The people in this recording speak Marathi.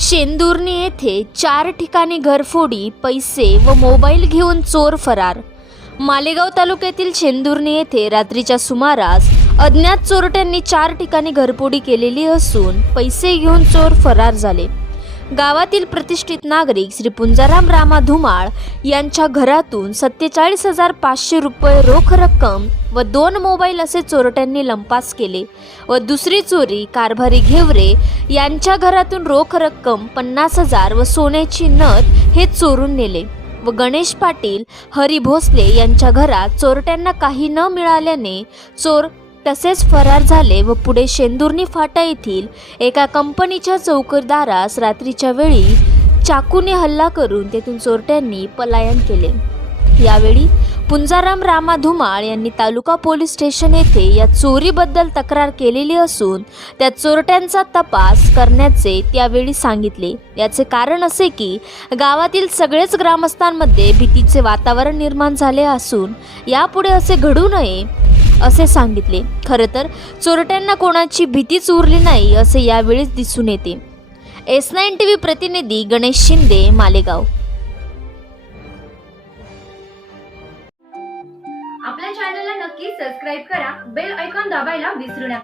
शेंदुर्णी येथे चार ठिकाणी घरफोडी पैसे व मोबाईल घेऊन चोर फरार. मालेगाव तालुक्यातील शेंदुर्णी येथे रात्रीच्या सुमारास अज्ञात चोरट्यांनी चार ठिकाणी घरफोडी केलेली असून पैसे घेऊन चोर फरार झाले. गावातील प्रतिष्ठित नागरिक श्री पुंजाराम रामा धुमाळ यांच्या घरातून सत्तेचाळीस हजार पाचशे रुपये रोख रक्कम व दोन मोबाईल असे चोरट्यांनी लंपास केले व दुसरी चोरी कारभारी घेवरे यांच्या घरातून रोख रक्कम पन्नास हजार व सोन्याची नथ हे चोरून नेले व गणेश पाटील हरी भोसले यांच्या घरात चोरट्यांना काही न मिळाल्याने चोर तसेच फरार झाले व पुढे शेंदुर्णी फाटा येथील एका कंपनीच्या चौकीदारास रात्रीच्या वेळी चाकूने हल्ला करून तेथून चोरट्यांनी पलायन केले. यावेळी पुंजाराम रामा धुमाळ यांनी तालुका पोलीस स्टेशन येथे या चोरीबद्दल तक्रार केलेली असून त्या चोरट्यांचा तपास करण्याचे त्यावेळी सांगितले. याचे कारण असे की गावातील सगळेच ग्रामस्थांमध्ये भीतीचे वातावरण निर्माण झाले असून यापुढे असे घडू नये असे सांगितले. खरं तर चोरट्यांना कोणाची भीतीच उरली नाही असे यावेळीच दिसून येते. एस नाईन टी व्ही प्रतिनिधी गणेश शिंदे मालेगाव. आपल्या चॅनलला नक्की सबस्क्राईब करा बेल ऐकॉन दाबायला विसरू नका.